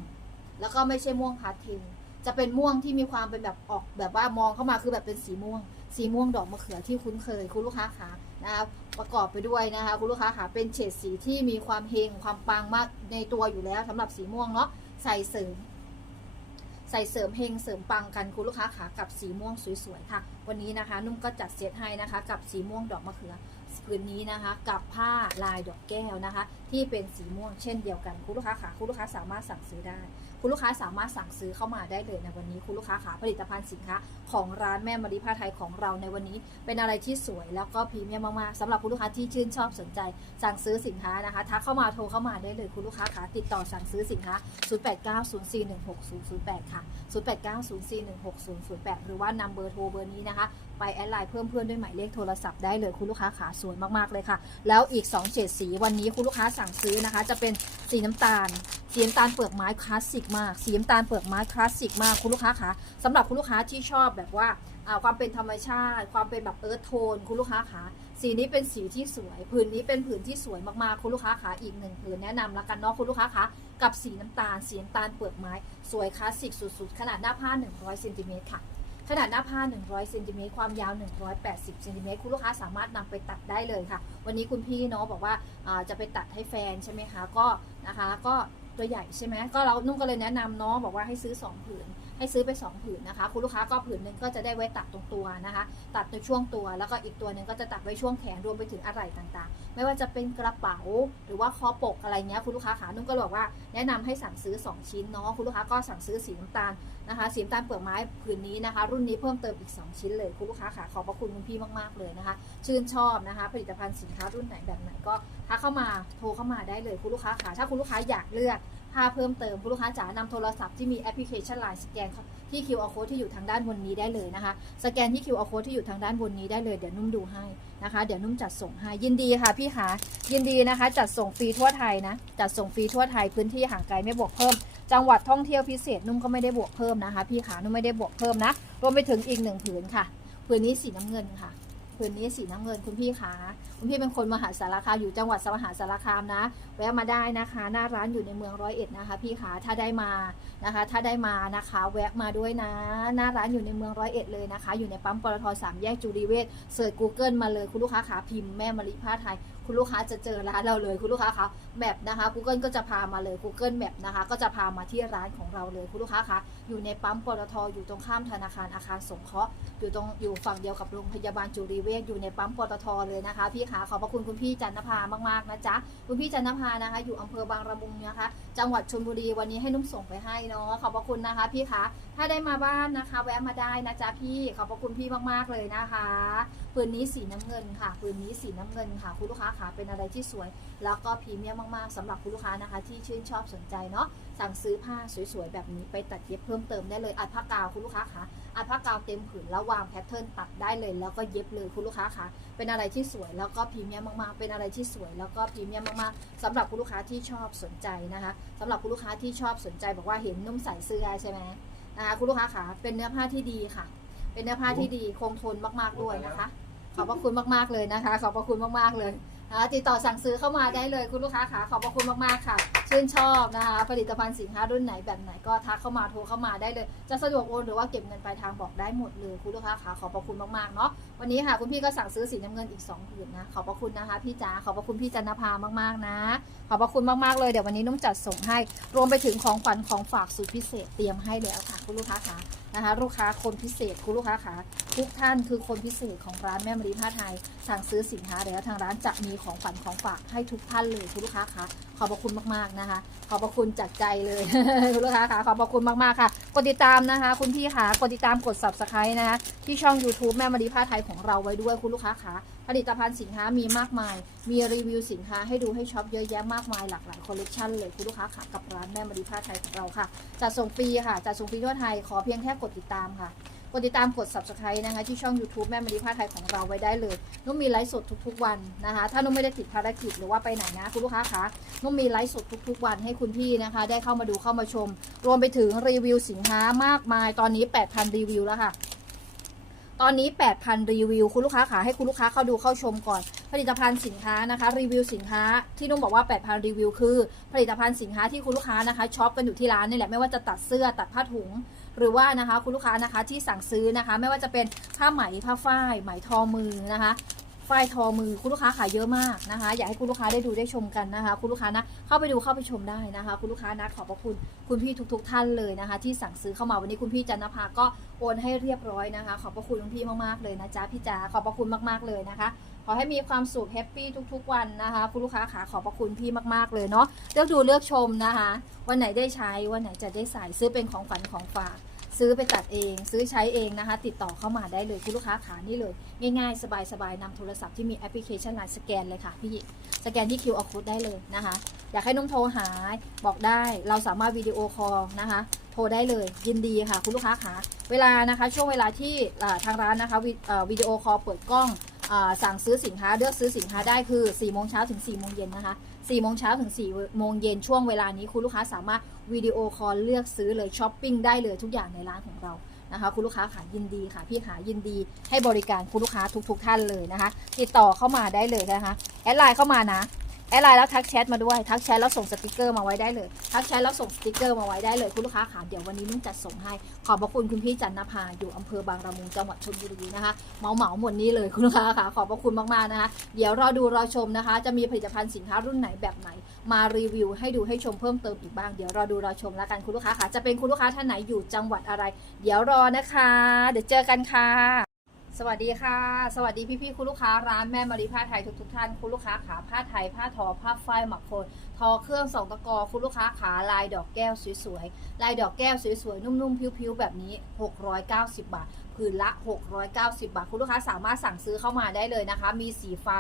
แล้วก็ไม่ใช่ม่วงพาสเทลจะเป็นม่วงที่มีความเป็นแบบออกแบบว่ามองเข้ามาคือแบบเป็นสีม่วง สีม่วงดอกมะเขือที่คุ้นเคย คุณลูกค้าขานะคะประกอบไปด้วยนะคะ คุณลูกค้าขาเป็นเฉดสีที่มีความเฮงความปังมากในตัวอยู่แล้วสำหรับสีม่วงเนาะใส่เสริม ใส่เสริมเฮงเสริมปังกันคุณลูกค้าขากับสีม่วงสวยๆค่ะ วันนี้นะคะ นุ่มก็จัดเซตให้นะคะ กับสีม่วงดอกมะเขือ ผืนนี้นะคะ กับผ้าลายดอกแก้วนะคะ ที่เป็นสีม่วงเช่นเดียวกันคุณลูกค้าขาคุณลูกค้าสามารถสั่งซื้อได้ คุณลูกค้าสามารถสั่งซื้อเข้ามาได้เลยในวันนี้คุณลูกค้าขาผลิตภัณฑ์สินค้าของร้านแม่มาริผ้าไทยของเราในวันนี้ เป็นอะไรที่สวยแล้วก็พรีเมียมมากๆสำหรับคุณลูกค้าที่ชื่นชอบสนใจ สั่งซื้อสินค้านะคะทักเข้ามาโทรเข้ามาได้เลยคุณลูกค้าขาติดต่อสั่งซื้อสินค้า 0890416008 ค่ะ 0890416008 หรือว่านำเบอร์โทรเบอร์นี้นะคะ ไปแอดไลน์เพิ่มเพื่อนด้วยหมายเลขโทรศัพท์ได้เลยคุณลูกค้าขาสวยมากๆเลยค่ะ แล้วอีก 2เฉดสีวันนี้คุณลูกค้าสั่งซื้อนะคะ จะเป็นสีน้ำตาลสีน้ำตาลเปลือกไม้คลาสสิกมากสีน้ำตาลเปลือกไม้คลาสสิกมากคุณลูกค้าคะสำหรับคุณลูกค้าที่ชอบแบบว่าความเป็นธรรมชาติ ความเป็นแบบเอิร์ธโทน คุณลูกค้าคะสีนี้เป็นสีที่สวยผืนนี้เป็นผืนที่สวยมากๆคุณลูกค้าคะอีกหนึ่งผืนแนะนำแล้วกันเนาะคุณลูกค้าคะกับสีน้ำตาลสีน้ำตาลเปลือกไม้ สวยคลาสสิกสุดๆ ขนาดหน้าผ้า 100เซนติเมตรค่ะ ขนาดหน้าผ้า 100เซนติเมตรความยาว 180เซนติเมตรคุณลูกค้าสามารถนำไปตัดได้เลยค่ะ วันนี้คุณพี่เนาะบอกว่าอ่าจะไปตัดให้แฟนใช่ไหมคะ ก็นะคะ ก็ตัวใหญ่ใช่ไหมก็เรานุ่งก็เลยแนะนำเนาะบอกว่าให้ซื้อ 2 ผืน ให้ซื้อไป 2 ผืนนะคะ คุณลูกค้าก็ผืนหนึ่งก็จะได้ไว้ตัดตรงตัวนะคะ ตัดในช่วงตัวแล้วก็อีกตัวหนึ่งก็จะตัดไว้ช่วงแขนรวมไปถึงอะไรต่างๆ ไม่ว่าจะเป็นกระเป๋าหรือว่าคอปกอะไรเงี้ยคุณลูกค้าขานุ่งก็เลยบอกว่าแนะนำให้สั่งซื้อ 2 ชิ้นเนาะคุณลูกค้าก็สั่งซื้อสีน้ำตาลนะคะสีน้ำตาลเปลือกไม้ผืนนี้นะคะ รุ่นนี้เพิ่มเติมอีก 2 ชิ้นเลยคุณลูกค้าค่ะขอบพระคุณคุณพี่มากๆเลยนะคะ ชื่นชอบนะคะ ผลิตภัณฑ์สินค้ารุ่นไหนแบบไหนก็ทักเข้ามาโทรเข้ามาได้เลยคุณลูกค้าค่ะถ้าคุณลูกค้าอยากเลือก ผ้าเพิ่มเติมคุณลูกค้าจ๋านำโทรศัพท์ที่มีแอปพลิเคชัน Line สแกนที่ QR code ที่อยู่ทางด้านบนนี้ได้เลยนะคะ สแกนที่ QR code ที่อยู่ทางด้านบนนี้ได้เลยเดี๋ยวนุ่มดูให้นะคะ เดี๋ยวนุ่มจัดส่งให้ยินดีค่ะพี่คะยินดีนะคะ จัดส่งฟรีทั่วไทยนะ จัดส่งฟรีทั่วไทยพื้นที่ห่างไกลไม่บวกเพิ่ม จังหวัดท่องเที่ยวพิเศษนุ่มก็ไม่ได้บวกเพิ่มนะคะ พี่ขานุ่มไม่ได้บวกเพิ่มนะรวมไปถึงอีกหนึ่งผืนค่ะผืนนี้สีน้ำเงินค่ะ ผืนนี้สีน้ำเงินคุณพี่ขาคุณพี่เป็นคนมหาสารคามอยู่จังหวัดมหาสารคามนะ แวะมาได้นะคะ หน้าร้านอยู่ในเมืองร้อยเอ็ดนะคะ พี่ขาถ้าได้มานะคะ ถ้าได้มานะคะ แวะมาด้วยนะ หน้าร้านอยู่ในเมืองร้อยเอ็ดเลยนะคะ อยู่ในปั๊มปตทสามแยกจูดีเวศเสิร์ช Google มาเลยคุณลูกค้าขาพิมพ์แม่มะลิผ้าไทยคุณลูกค้าจะเจอร้านเราเลย คุณลูกค้าคะแมปนะคะ Google ก็จะพามาเลย Google Map นะคะ ก็จะพามาที่ร้านของเราเลย คุณลูกค้าคะอยู่ในปั๊มปตทอยู่ตรงข้ามธนาคารอาคารสงเคราะห์อยู่ตรงอยู่ฝั่งเดียวกับโรงพยาบาลจุรีเวชอยู่ในปั๊มปตทเลยนะคะพี่ขาขอบพระคุณคุณพี่จันทภามากๆนะจ๊ะคุณพี่จันทภานะคะ อยู่อำเภอบางระมุงนะคะ จังหวัดชลบุรีวันนี้ให้นุ่มส่งไปให้เนาะขอบพระคุณนะคะ พี่คะถ้าได้มาบ้านนะคะ แวะมาได้นะจ๊ะพี่ขอบพระคุณพี่มากๆเลยนะคะปืนนี้สีน้ำเงินค่ะปืนนี้สีน้ำเงินค่ะคุณลูกค้าขาเป็นอะไรที่สวย แล้วก็พรีเมียมมากๆสำหรับคุณลูกค้านะคะ ที่ชื่นชอบสนใจเนาะ สั่งซื้อผ้าสวยๆ แบบนี้ไปตัดเย็บเพิ่มเติมได้เลย อัดผ้ากาวคุณลูกค้าคะอัดผ้ากาวเต็มผืนแล้ววางแพทเทิร์นตัดได้เลย แล้วก็เย็บเลยคุณลูกค้าคะเป็นอะไรที่สวยแล้วก็พรีเมียมมากๆ เป็นอะไรที่สวยแล้วก็พรีเมียมมากๆสำหรับคุณลูกค้าที่ชอบสนใจนะคะสำหรับคุณลูกค้าที่ชอบสนใจบอกว่าเห็นนุ่มใส่เสื้อใช่ไหมนะคะคุณลูกค้าคะเป็นเนื้อผ้าที่ดีค่ะ เป็นเนื้อผ้าที่ดีคงทนมากๆด้วยนะคะ ขอบพระคุณมากๆเลยนะคะ ขอบพระคุณมากๆเลยนะคะ ติดต่อสั่งซื้อเข้ามาได้เลยคุณลูกค้าขาขอบพระคุณมากๆค่ะ ชื่นชอบนะคะผลิตภัณฑ์สินค้ารุ่นไหนแบบไหนก็ทักเข้ามาโทรเข้ามาได้เลย จะสะดวกโอนหรือว่าเก็บเงินปลายทางบอกได้หมดเลยคุณลูกค้าขาขอบพระคุณมากๆเนาะวันนี้ค่ะคุณพี่ก็สั่งซื้อสีน้ำเงินอีก2ผืนนะขอบพระคุณนะคะพี่จ๋าขอบพระคุณพี่จันทภามากๆนะ ขอบพระคุณมากๆเลยเดี๋ยววันนี้นุ่มจัดส่งให้รวมไปถึงของขวัญของฝากสุดพิเศษเตรียมให้แล้วค่ะ คุณลูกค้าขา นะคะลูกค้าคนพิเศษคุณลูกค้าขาทุกท่านคือคนพิเศษของร้านแม่มะลิผ้าไทย สั่งซื้อสินค้าแล้วทางร้านจะมีของขวัญของฝากให้ทุกท่านเลยคุณลูกค้าคะขอบพระคุณมากๆนะคะ ขอบพระคุณจากใจเลยคุณลูกค้าคะขอบพระคุณมากๆค่ะ กดติดตามนะคะ คุณพี่คะกดติดตามกด subscribe นะคะที่ช่อง YouTube แม่มารีผ้าไทยของเราไว้ด้วยคุณลูกค้าคะผลิตภัณฑ์สินค้ามีมากมาย มีรีวิวสินค้าให้ดูให้ช็อปเยอะแยะมากมายหลากหลายคอลเลกชันเลยคุณลูกค้าค่ะกับร้านแม่มารีผ้าไทยของเราค่ะจัดส่งฟรีค่ะจัดส่งฟรีทั่วไทยขอเพียงแค่กดติดตามค่ะ กดติดตามกด subscribe นะคะที่ช่อง YouTube แม่มณีผ้าไทยของเราไว้ได้เลยนุ่มมีไลฟ์สดทุกๆวันนะคะ ถ้านุ่มไม่ได้ติดภารกิจหรือว่าไปไหนนะคุณลูกค้าคะนุ่มมีไลฟ์สดทุกๆวันให้คุณพี่นะคะ ได้เข้ามาดูเข้ามาชม รวมไปถึงรีวิวสินค้ามากมายตอนนี้ 8,000 รีวิวแล้วค่ะตอนนี้ 8,000 รีวิว คุณลูกค้าขาให้คุณลูกค้าเข้าดูเข้าชมก่อน ผลิตภัณฑ์สินค้านะคะ รีวิวสินค้าที่นุ่มบอกว่า 8,000 รีวิว คือ ผลิตภัณฑ์สินค้าที่คุณลูกค้านะคะช็อปกันอยู่ที่ร้านนี่แหละไม่ว่าจะตัดเสื้อตัดผ้าถุง หรือว่านะคะคุณลูกค้านะคะที่สั่งซื้อนะคะ ไม่ว่าจะเป็นผ้าไหมผ้าฝ้ายไหมทอมือนะคะฝ้ายทอมือคุณลูกค้าขายเยอะมากนะคะ อยากให้คุณลูกค้าได้ดูได้ชมกันนะคะ คุณลูกค้านะเข้าไปดูเข้าไปชมได้นะคะ คุณลูกค้านะขอบพระคุณคุณพี่ทุก ๆ ท่านเลยนะคะ ที่สั่งซื้อเข้ามาวันนี้คุณพี่จันนภาก็โอนให้เรียบร้อยนะคะ ขอบพระคุณคุณพี่มากๆเลยนะจ๊ะพี่จ๋าขอบพระคุณมากๆเลยนะคะ ขอให้มีความสุขแฮปปี้ทุกๆ วันนะคะ คุณลูกค้าขาขอบพระคุณพี่มากๆเลยเนาะเลือกดูเลือกชมนะคะ วันไหนได้ใช้วันไหนจะได้ใส่ซื้อเป็นของขวัญของฝากซื้อไปตัดเอง ซื้อใช้เองนะคะ ติดต่อเข้ามาได้เลยคุณลูกค้าขานี่เลย ง่ายๆ สบายๆนำโทรศัพท์ที่มีแอปพลิเคชันไลน์สแกนเลยค่ะพี่สแกนที่ QR code ได้เลยนะคะ อยากให้นุ่มโทรหาบอกได้เราสามารถวิดีโอคอลนะคะ โทรได้เลยยินดีค่ะ คุณลูกค้าขาเวลานะคะ ช่วงเวลาที่ทางร้านนะคะวิเอ่อวิดีโอคอลเปิดกล้อง สั่งซื้อสินค้าเลือกซื้อสินค้าได้คือ4โมงเช้าถึง4โมงเย็นนะคะ4โมงเช้าถึง4โมงเย็นช่วงเวลานี้คุณลูกค้าสามารถวิดีโอคอลเลือกซื้อเลยช้อปปิ้งได้เลยทุกอย่างในร้านของเรานะคะคุณลูกค้าขายินดีค่ะพี่ขายินดีให้บริการคุณลูกค้าทุกๆท่านเลยนะคะ ติดต่อเข้ามาได้เลยนะคะแอดไลน์เข้ามานะ แอดไลน์แล้วทักแชทมาด้วยทักแชทแล้วส่งสติกเกอร์มาไว้ได้เลยทักแชทแล้วส่งสติกเกอร์มาไว้ได้เลยคุณลูกค้าขาเดี๋ยววันนี้นุ่งจัดส่งให้ ขอบพระคุณคุณพี่จันนภาอยู่อำเภอบางละมุงจังหวัดชลบุรีนะคะเหมาเหมาหมดนี้เลยคุณลูกค้าขาขอบพระคุณมากๆนะคะ เดี๋ยวรอดูรอชมนะคะ จะมีผลิตภัณฑ์สินค้ารุ่นไหนแบบไหน มารีวิวให้ดูให้ชมเพิ่มเติมอีกบ้างเดี๋ยวรอดูรอชมแล้วกันคุณลูกค้าค่ะจะเป็นคุณลูกค้าท่านไหนอยู่จังหวัดอะไร เดี๋ยวรอนะคะ เดี๋ยวเจอกันค่ะ สวัสดีค่ะ สวัสดีพี่ๆคุณลูกค้าร้านแม่มารีผ้าไทยทุกๆท่านคุณลูกค้าขาผ้าไทยผ้าทอผ้าฝ้ายหมักโคน อเครื่องสองตะกอคุณลูกค้าขาลายดอกแก้วสวยๆ ลายดอกแก้วสวยๆ นุ่มๆ พิ้วๆ แบบนี้ 690 บาทผืนละ 690 บาท คุณลูกค้าสามารถสั่งซื้อเข้ามาได้เลยนะคะ มีสีฟ้า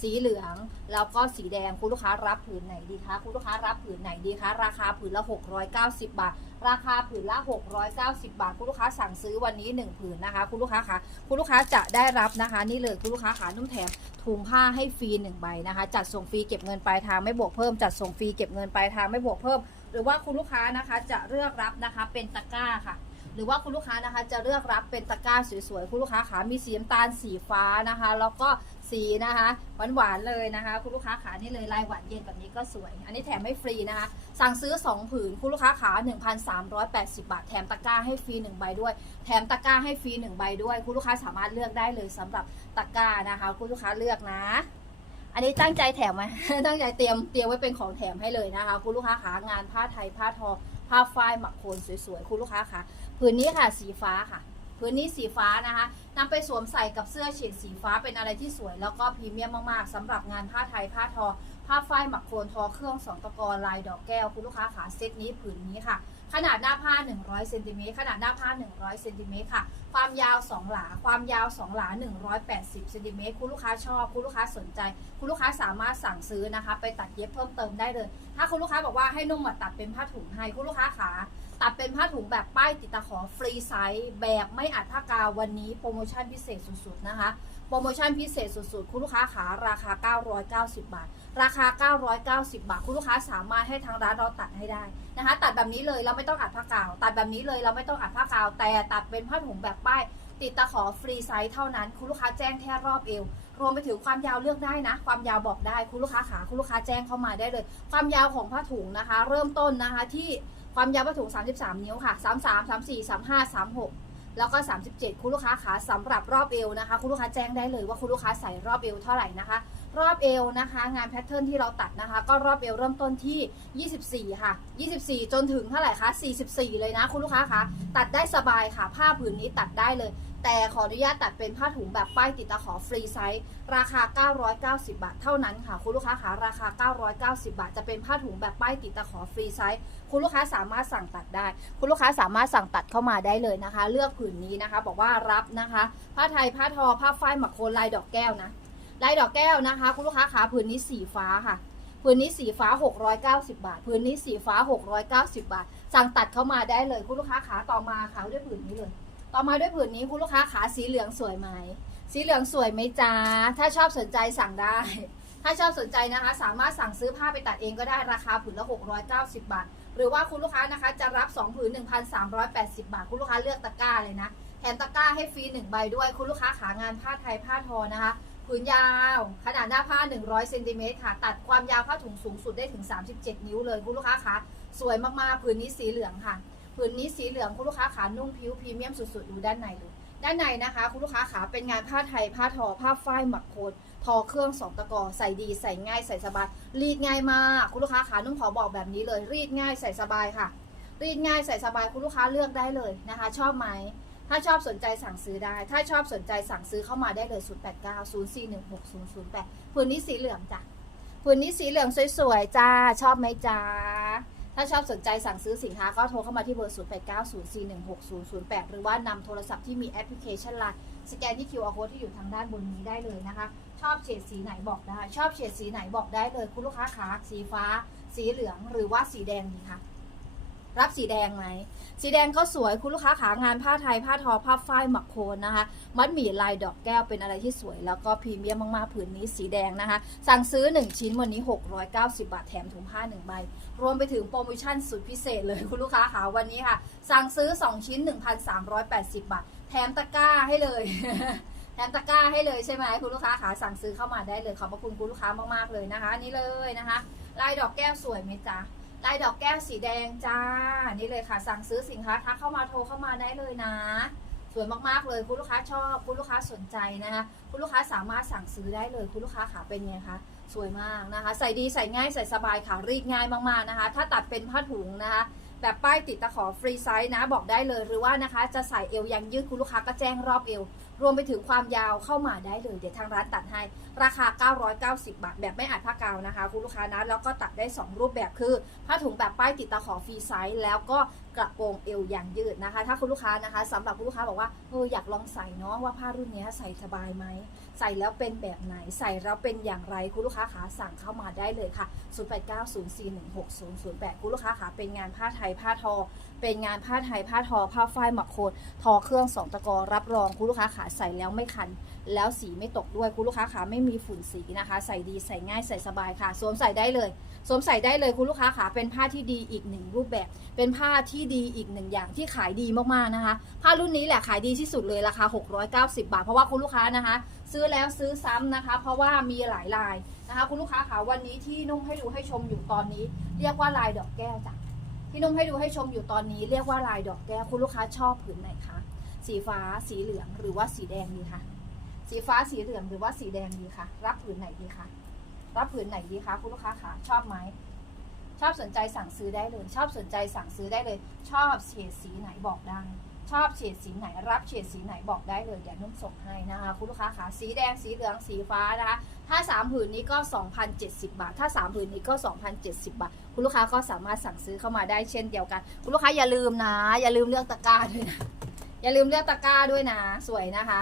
สีเหลือง แล้วก็สีแดง คุณลูกค้ารับผืนไหนดีคะ คุณลูกค้ารับผืนไหนดีคะ ราคาผืนละ 690 บาท ราคาผืนละ 690 บาท คุณลูกค้าสั่งซื้อวันนี้ 1 ผืนนะคะ คุณลูกค้าคะ คุณลูกค้าจะได้รับนะคะ นี่เลย คุณลูกค้าขานุ่มแถม ถุงผ้าให้ฟรี1ใบนะคะ จัดส่งฟรีเก็บเงินปลายทางไม่บวกเพิ่ม จัดส่งฟรีเก็บเงินปลายทางไม่บวกเพิ่ม หรือว่าคุณลูกค้านะคะจะเลือกรับนะคะเป็นตะกร้าค่ะหรือว่าคุณลูกค้านะคะจะเลือกรับเป็นตะกร้าสวยๆ คุณลูกค้าขามีสีน้ำตาลสีฟ้านะคะ แล้วก็ สีนะคะหวานๆเลยนะคะ คุณลูกค้าขานี่เลยลายหวานเย็นแบบนี้ก็สวย อันนี้แถมให้ฟรีนะคะ สั่งซื้อ 2 ผืนคุณลูกค้าขา 1,380 บาท แถมตะกร้าให้ฟรี 1 ใบด้วย แถมตะกร้าให้ฟรี 1 ใบด้วย คุณลูกค้าสามารถเลือกได้เลยสำหรับตะกร้านะคะ คุณลูกค้าเลือกนะอันนี้ตั้งใจแถมไหมตั้งใจเตรียมเตรียมไว้เป็นของแถมให้เลยนะคะ คุณลูกค้าขางานผ้าไทยผ้าทอผ้าฝ้ายหมักโคนสวยๆ คุณลูกค้าคะผืนนี้ค่ะสีฟ้าค่ะ ผืนนี้สีฟ้านะคะนำไปสวมใส่กับเสื้อเฉดสีฟ้าเป็นอะไรที่สวย แล้วก็พรีเมียมมากๆสำหรับงานผ้าไทยผ้าทอ ผ้าฝ้ายหมักโคนทอเครื่องสองตะกอลายดอกแก้ว คุณลูกค้าขาเซตนี้ผืนนี้ค่ะ ขนาดหน้าผ้า 100เซนติเมตรขนาดหน้าผ้า 100เซนติเมตรค่ะ ความยาว 2 หลา ความยาว 2 หลา 180เซนติเมตรคุณลูกค้าชอบ คุณลูกค้าสนใจ คุณลูกค้าสามารถสั่งซื้อนะคะ ไปตัดเย็บเพิ่มเติมได้เลย ถ้าคุณลูกค้าบอกว่าให้นุ่มมาตัดเป็นผ้าถุงให้คุณลูกค้าขา ตัดเป็นผ้าถุงแบบป้ายติดตะขอฟรีไซส์แบบไม่อัดผ้ากาววันนี้โปรโมชั่นพิเศษสุดๆนะคะ โปรโมชั่นพิเศษสุดๆ คุณลูกค้าขาราคา 990 บาท ราคา 990 บาท คุณลูกค้าสามารถให้ทางร้านเราตัดให้ได้นะคะ ตัดแบบนี้เลยเราไม่ต้องอัดผ้ากาว ตัดแบบนี้เลยเราไม่ต้องอัดผ้ากาว แต่ตัดเป็นผ้าถุงแบบป้ายติดตะขอฟรีไซส์เท่านั้น คุณลูกค้าแจ้งแค่รอบเอวรวมไปถึงความยาวเลือกได้นะ ความยาวบอกได้คุณลูกค้าขาคุณลูกค้าแจ้งเข้ามาได้เลย ความยาวของผ้าถุงนะคะ เริ่มต้นนะคะที่ ความยาวผ้าถุง 33 นิ้วค่ะ 33 34 35 36 แล้วก็ 37 คุณลูกค้าขาสำหรับรอบเอวนะคะ คุณลูกค้าแจ้งได้เลยว่าคุณลูกค้าใส่รอบเอวเท่าไหร่นะคะ รอบเอวนะคะ งานแพทเทิร์นที่เราตัดนะคะ ก็รอบเอวเริ่มต้นที่ 24 ค่ะ 24 จนถึงเท่าไหร่คะ 44 เลยนะคุณลูกค้าคะ ตัดได้สบายค่ะ ผ้าผืนนี้ตัดได้เลย แต่ขออนุญาตตัดเป็นผ้าถุงแบบป้ายติดตะขอฟรีไซส์ ราคา 990 บาท เท่านั้นค่ะ คุณลูกค้าคะ ราคา 990 บาท จะเป็นผ้าถุงแบบป้ายติดตะขอฟรีไซส์ คุณลูกค้าสามารถสั่งตัดได้ คุณลูกค้าสามารถสั่งตัดเข้ามาได้เลยนะคะ เลือกผืนนี้นะคะ บอกว่ารับนะคะ ผ้าไทย ผ้าทอ ผ้าฝ้ายหมักโคนลายดอกแก้วนะ ลายดอกแก้วนะคะ คุณลูกค้าขาผืนนี้สีฟ้าค่ะผืนนี้สีฟ้า 690 บาทผืนนี้สีฟ้า 690 บาท สั่งตัดเข้ามาได้เลย คุณลูกค้าขาต่อมาค่ะด้วยผืนนี้เลย ต่อมาด้วยผืนนี้คุณลูกค้าขาสีเหลืองสวยไหมสีเหลืองสวยไหมจ้าถ้าชอบสนใจสั่งได้ ถ้าชอบสนใจนะคะ สามารถสั่งซื้อผ้าไปตัดเองก็ได้ราคาผืนละ 690 บาท หรือว่าคุณลูกค้านะคะจะรับ 2 ผืน 1,380 บาท คุณลูกค้าเลือกตะกร้าเลยนะแถมตะกร้าให้ฟรีหนึ่งใบด้วย คุณลูกค้าขางานผ้าไทยผ้าทอนะคะ ผืนยาว ขนาดหน้าผ้า 100เซนติเมตรค่ะ ตัดความยาวผ้าถุงสูงสุดได้ถึง 37 นิ้วเลยคุณลูกค้าคะสวยมากๆผืนนี้สีเหลืองค่ะผืนนี้สีเหลืองคุณลูกค้าขานุ่งผิวพรีเมียมสุดๆดูด้านในดูด้านในนะคะ คุณลูกค้าขาเป็นงานผ้าไทย ผ้าทอ ผ้าฝ้ายหมักโคนทอเครื่องสองตะกอใส่ดีใส่ง่ายใส่สบายรีดง่ายมากคุณลูกค้าขานุ่งขอบอกแบบนี้เลย รีดง่ายใส่สบายค่ะ รีดง่ายใส่สบายคุณลูกค้าเลือกได้เลยนะคะ ชอบไหม ถ้าชอบสนใจสั่งซื้อได้ ถ้าชอบสนใจสั่งซื้อเข้ามาได้เลย 0 8 9 0 4 1 6 0 0 8ผืนนี้สีเหลืองจ้ะผืนนี้สีเหลืองสวยๆจ้า ชอบไหมจ้า ถ้าชอบสนใจสั่งซื้อสินค้าก็โทรเข้ามาที่เบอร์ 0 8 9 0 4 1 6 0 0 8 หรือว่านำโทรศัพท์ที่มีแอปพลิเคชันไลน์สแกนที่ QR code ที่อยู่ทางด้านบนนี้ได้เลยนะคะ ชอบเฉดสีไหนบอกได้ ชอบเฉดสีไหนบอกได้เลย คุณลูกค้าขาสีฟ้า สีเหลือง หรือว่าสีแดงดีคะ รับสีแดงไหม สีแดงก็สวยคุณลูกค้าขางานผ้าไทยผ้าทอผ้าฝ้ายหมักโคนนะคะ มัดหมี่ลายดอกแก้วเป็นอะไรที่สวย แล้วก็พรีเมียมมากๆผืนนี้สีแดงนะคะ สั่งซื้อ 1 ชิ้นวันนี้ 690 บาทแถมถุงผ้า 1 ใบ รวมไปถึงโปรโมชั่นสุดพิเศษเลยคุณลูกค้าขาวันนี้ค่ะ สั่งซื้อ 2 ชิ้น 1,380 บาท แถมตะกร้าให้เลยแถมตะกร้าให้เลยใช่ไหมคุณลูกค้าขาสั่งซื้อเข้ามาได้เลยขอบพระคุณคุณลูกค้ามากๆเลยนะคะ นี่เลยนะคะ ลายดอกแก้วสวยไหมจ๊ะ ลายดอกแก้วสีแดงจ้า นี่เลยค่ะ สั่งซื้อสินค้าทักเข้ามาโทรเข้ามาได้เลยนะ สวยมากๆเลย คุณลูกค้าชอบ คุณลูกค้าสนใจนะคะ คุณลูกค้าสามารถสั่งซื้อได้เลย คุณลูกค้าขาเป็นไงคะ สวยมากนะคะ ใส่ดีใส่ง่ายใส่สบายค่ะ รีดง่ายมากๆนะคะ ถ้าตัดเป็นผ้าถุงนะคะแบบป้ายติดตะขอฟรีไซส์นะบอกได้เลยหรือว่านะคะ จะใส่เอวยังยืดคุณลูกค้าก็แจ้งรอบเอว รวมไปถึงความยาวเข้ามาได้เลย เดี๋ยวทางร้านตัดให้ ราคา 990 บาท แบบไม่อัดผ้ากาวนะคะ คุณลูกค้านะ แล้วก็ตัดได้ 2 รูปแบบคือ ผ้าถุงแบบป้ายติดตะขอฟรีไซส์แล้วก็กระโปรงเอวยางยืดนะคะ ถ้าคุณลูกค้านะคะสำหรับคุณลูกค้าบอกว่าเอออยากลองใส่เนาะว่าผ้ารุ่นนี้ใส่สบายไหม ใส่แล้วเป็นแบบไหน ใส่แล้วเป็นอย่างไร คุณลูกค้าขาสั่งเข้ามาได้เลยค่ะ 0890416008 คุณลูกค้าขาเป็นงานผ้าไทยผ้าทอ เป็นงานผ้าไทยผ้าทอ ผ้าฝ้ายหมักโคนทอเครื่องสองตะกอรับรองคุณลูกค้าขาใส่แล้วไม่คัน แล้วสีไม่ตกด้วยคุณลูกค้าขาไม่มีฝุ่นสีนะคะ ใส่ดีใส่ง่ายใส่สบายค่ะ สวมใส่ได้เลย สวมใส่ได้เลยคุณลูกค้าขาเป็นผ้าที่ดีอีกหนึ่งรูปแบบ เป็นผ้าที่ดีอีกหนึ่งอย่างที่ขายดีมากๆนะคะ ผ้ารุ่นนี้แหละขายดีที่สุดเลยราคา 690 บาท เพราะว่าคุณลูกค้านะคะ ซื้อแล้วซื้อซ้ำนะคะ เพราะว่ามีหลายลายนะคะ คุณลูกค้าขาวันนี้ที่นุ่มให้ดูให้ชมอยู่ตอนนี้ เรียกว่าลายดอกแก้วจ้ะ ที่นุ่มให้ดูให้ชมอยู่ตอนนี้เรียกว่าลายดอกแก้วคุณลูกค้าชอบผืนไหนคะสีฟ้าสีเหลืองหรือว่าสีแดงดีคะสีฟ้าสีเหลืองหรือว่าสีแดงดีคะรับผืนไหนดีคะรับผืนไหนดีคะคุณลูกค้าขาชอบไหมชอบสนใจสั่งซื้อได้เลย ชอบสนใจสั่งซื้อได้เลย ชอบเฉดสีไหนบอกได้ ชอบเฉดสีไหนรับเฉดสีไหนบอกได้เลยเดี๋ยวนุ่มส่งให้นะคะคุณลูกค้าขาสีแดงสีเหลืองสีฟ้านะคะถ้า 3 ผืนนี้ก็ 2,070 บาท ถ้า 3 ผืนนี้ก็ 2,070 บาท คุณลูกค้าก็สามารถสั่งซื้อเข้ามาได้เช่นเดียวกัน คุณลูกค้าอย่าลืมนะ อย่าลืมเลือกตะกร้าด้วยนะอย่าลืมเลือกตะกร้าด้วยนะ สวยนะคะ